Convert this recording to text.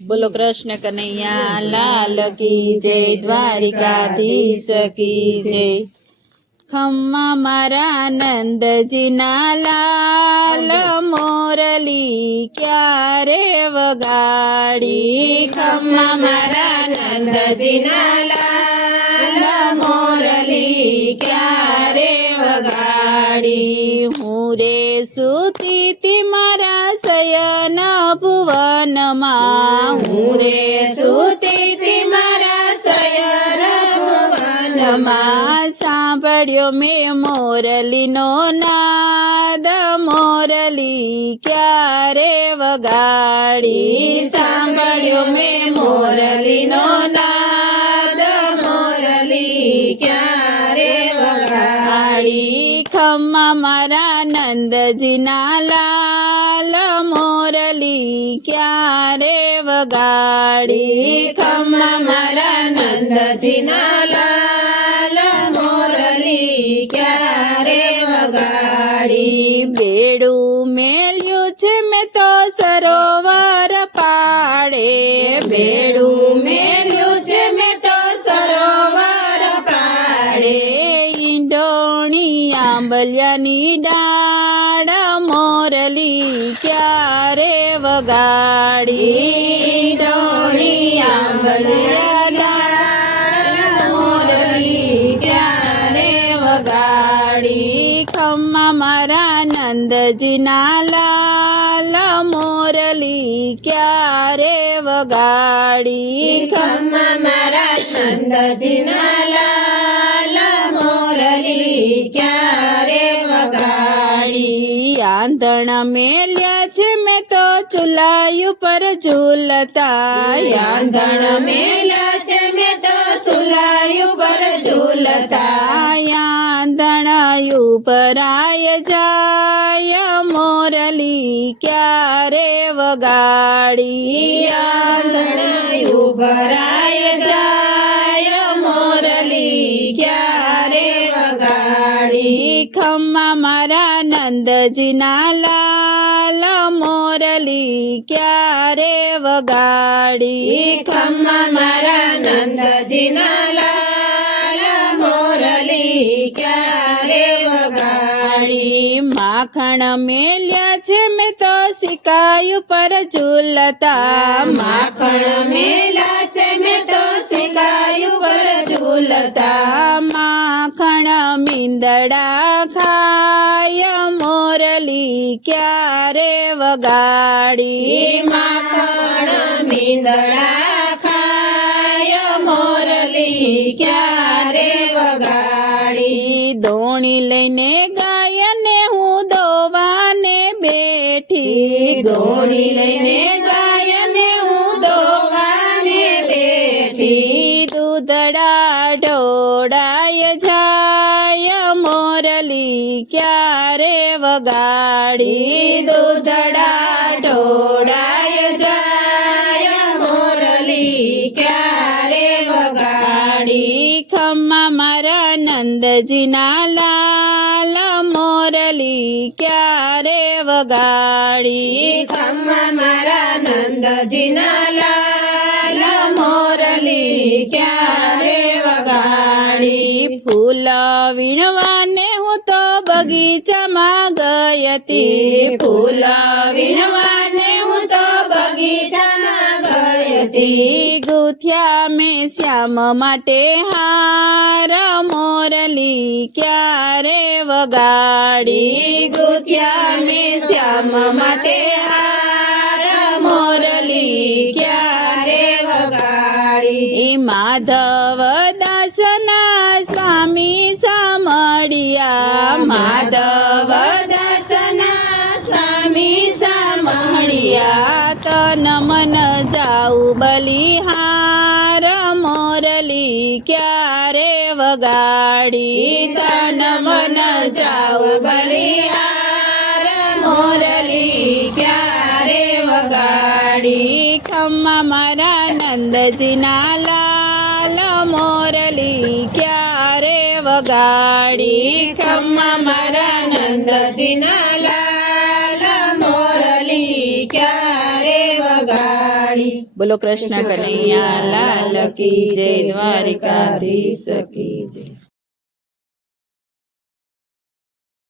बोलो कृष्ण कन्हैया लाल की जय, द्वारिकाधीश की जय। खम्मा मारा नंदजीना लाल, मोरली क्यारे वगाड़ी। खम्मा मारा नंदजीना लाल, मोरली क्यारे वगाड़ी। हूँ रे सूती ती मारा शयन भुवन मां, हूँ रे सूती ती मारा शयन भुवन मां। सांभळ्यो में मोरलीनो नाद, मोरली क्यारे वगाड़ी। सांभळ्यो में मोरलीनो नाद, मोरली क्यारे वगाड़ी। खम्मा मारा नंदजीना लाल, मोरली क्यारे वगाड़ी। खम्मा मारा नंदजीना लाल, मोरली क्यारे वगाड़ी। बेड़ू मेल्यू छे मैं तो सरोवर पाड़े, बेड़ू मेल्यू छे मैं तो सरोवर पाड़े। ईंडोणी आंबलियानी डाळ, मोरली क्यारे वगाड़ी। ईंडोणी आंबलिया डाळ, मोरली क्यारे वगाड़ी। खम्मा मारा नंदजीना लाल, मोरली क्यारे वगाड़ी। खम्मा मारा नंदजीना लाल, मोरली क्यारे वगाड़ी। आंधण मेल्या छे मैं तो चुलाई पर झूलता, आंधण मेल्या छे मैं तो चुलाई पर झूलता। आंधण उपराय जाय, मोरली क्यारे वगाड़ी। आंधण उपराय जाय, मोरली क्यारे वगाड़ी। खम्मा मारा नंदजीना लाल, मोरली क्यारे वगाड़ी। खम्मा मारा नंदजीना लाल, मोरली क्यारे वगाड़ी। माखण मेल्या छे मैं तो सिकायु पर झूलता, माखण मेल्या छे मैं तो सिकायु पर झूलता। माखण मींदड़ा खाय, मोरली क्यारे वगाड़ी। माखण मींदड़ा खाय, मोरली क्यारे वगाड़ी। दोणी लईने गायने हूँ दोवाने बेठी, दोणी लईने गायने हूँ दोवाने बेठी। दूधड़ा ढोड़ाय जाय, मोरली क्यारे वगाड़ी। दूधड़ा ढोड़ाय जाय, मोरली क्यारे वगाड़ी। खम्मा मारा नंदजीना लाल, मोरली क्यारे वगाड़ी। खम्मा मारा नंदजीना लाल, मोरली क्यारे वगाड़ी। फूल वीणवाने हूँ तो बगीचा मां गयती, फूल वीणवाने हूँ तो बगीचा मां गयती। गुथ्या में श्याम माटे हार, मोरली क्यारे वगाड़ी। गुथ्या में श्याम माटे हार, मोरली क्यारे वगाड़ी। माधव दासना स्वामी सामळिया, माधव दासना स्वामी सामळिया। तन मन जाऊ बलिहार, मोरली क्यारे वगाड़ी। तन मन जाऊ बलिहार, मोरली क्यारे वगाड़ी। खम्मा मारा नंदजीना लाल, मोरली क्यारे वगाड़ी। खम्मा मारा नंदजीना लाल, मोरली क्यारे રે વગાડી. બોલો કૃષ્ણ કનૈયા લાલ કી જય, દ્વારિકાધીશ કી જય.